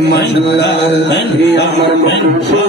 Amen. Amen. Amen.